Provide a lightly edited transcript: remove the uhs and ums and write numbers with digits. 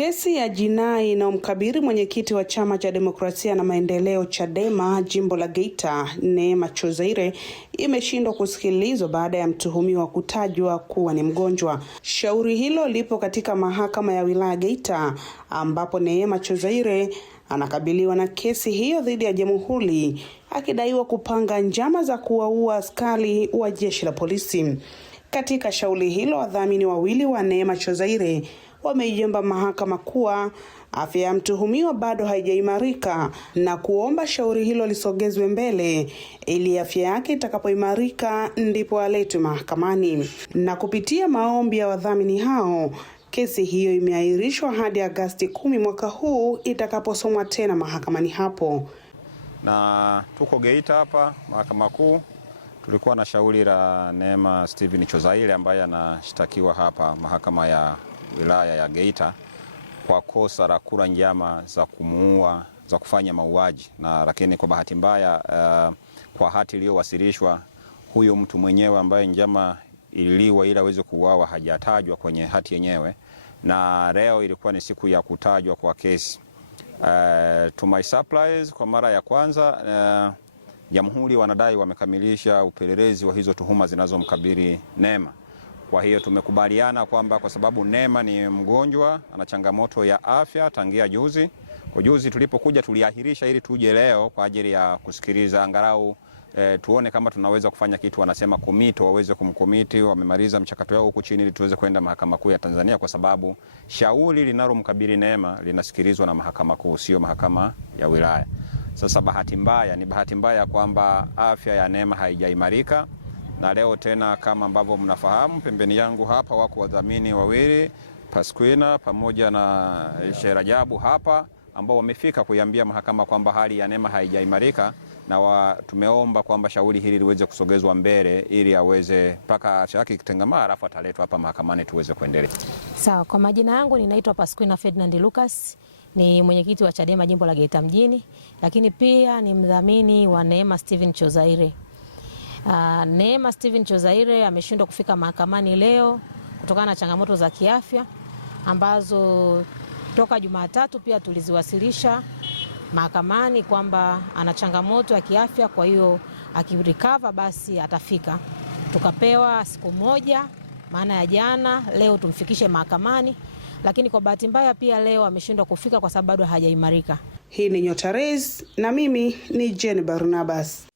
Kesi ya jinai inayomkabili mwenyekiti wa Chama cha Demokrasia na Maendeleo Chadema jimbo la Geita, Neema Chozaire, imeshindwa kusikilizwa baada ya mtuhumiwa kutajwa kuwa ni mgonjwa. Shauri hilo lipo katika mahakama ya wilaya Geita, ambapo Neema Chozaire anakabiliwa na kesi hiyo dhidi ya Jamhuri, akidaiwa kupanga njama za kuwaua askari wa jeshi la polisi. Katika shauri hilo, wadhamini wawili wa Neema Chozaire wameiomba mahakama kuwa afya ya mtuhumiwa bado haijaimarika na kuomba shauri hilo lisogezwe mbele ili afya yake itakapoimarika ndipo aletwe mahakamani. Na kupitia maombi ya wadhamini hao, kesi hiyo imeahirishwa hadi Agosti 10 mwaka huu itakaposomwa tena mahakamani hapo. Na tuko Geita hapa mahakama kuu, tulikuwa na shauri la Neema Steven Chozaire ambaye anashtakiwa hapa mahakama ya wilaya ya Geita kwa kosa la kula njama za kumuua, za kufanya mauaji, na lakini kwa bahati mbaya kwa hati iliyowasilishwa huyo mtu mwenyewe ambaye njama ililiwa ili aweze kuuawa hajatajwa kwenye hati yenyewe, na leo ilikuwa ni siku ya kutajwa kwa kesi. To my surprise, kwa mara ya kwanza Jamhuri wanadai wamekamilisha upelelezi wa hizo tuhuma zinazomkabili Neema. Kwa hiyo tumekubaliana kwamba kwa sababu Neema ni mgonjwa, ana changamoto ya afya tangia juzi. Kwa juzi tulipokuja tuliahirisha ili tuje leo kwa ajili ya kusikiliza angalau tuone kama tunaweza kufanya kitu. Wanasema komiti waweze kumkomiti, wamemaliza mchakato wao huko chini ili tuweze kwenda mahakama kuu ya Tanzania, kwa sababu shauri linalomkabili Neema linasikilizwa na mahakama kuu, sio mahakama ya wilaya. Sasa bahati mbaya kwamba afya ya Neema haijaimarika, na leo tena kama ambavyo mnafahamu pembeni yangu hapa wako wadhamini wawili, Pasquina pamoja na Sherajabu hapa, ambao wamefika kuiambia mahakama kwamba hali ya Neema haijaimarika, na tumeomba kwamba shauri hili liweze kusogezwa mbele ili aweze mpaka chaki kitengamaa, alafu ataletwa hapa mahakamani tuweze kuendelea. Sawa, kwa majina yangu ninaitwa Pasquina Ferdinand Lucas, ni mwenyekiti wa Chadema jimbo la Geita mjini, lakini pia ni mdhamini wa Neema Steven Chozaire. Neema Steven Chozaire ameshindwa kufika mahakamani leo kutokana na changamoto za kiafya ambazo toka Jumatatu pia tuliziwasilisha mahakamani kwamba ana changamoto ya kiafya, kwa hiyo akirecover basi atafika. Tukapewa siku moja, maana ya jana, leo tumfikishe mahakamani, lakini kwa bahati mbaya pia leo ameshindwa kufika kwa sababu bado hajaimarika. Hii ni Nyota Rez na mimi ni Jane Barnabas.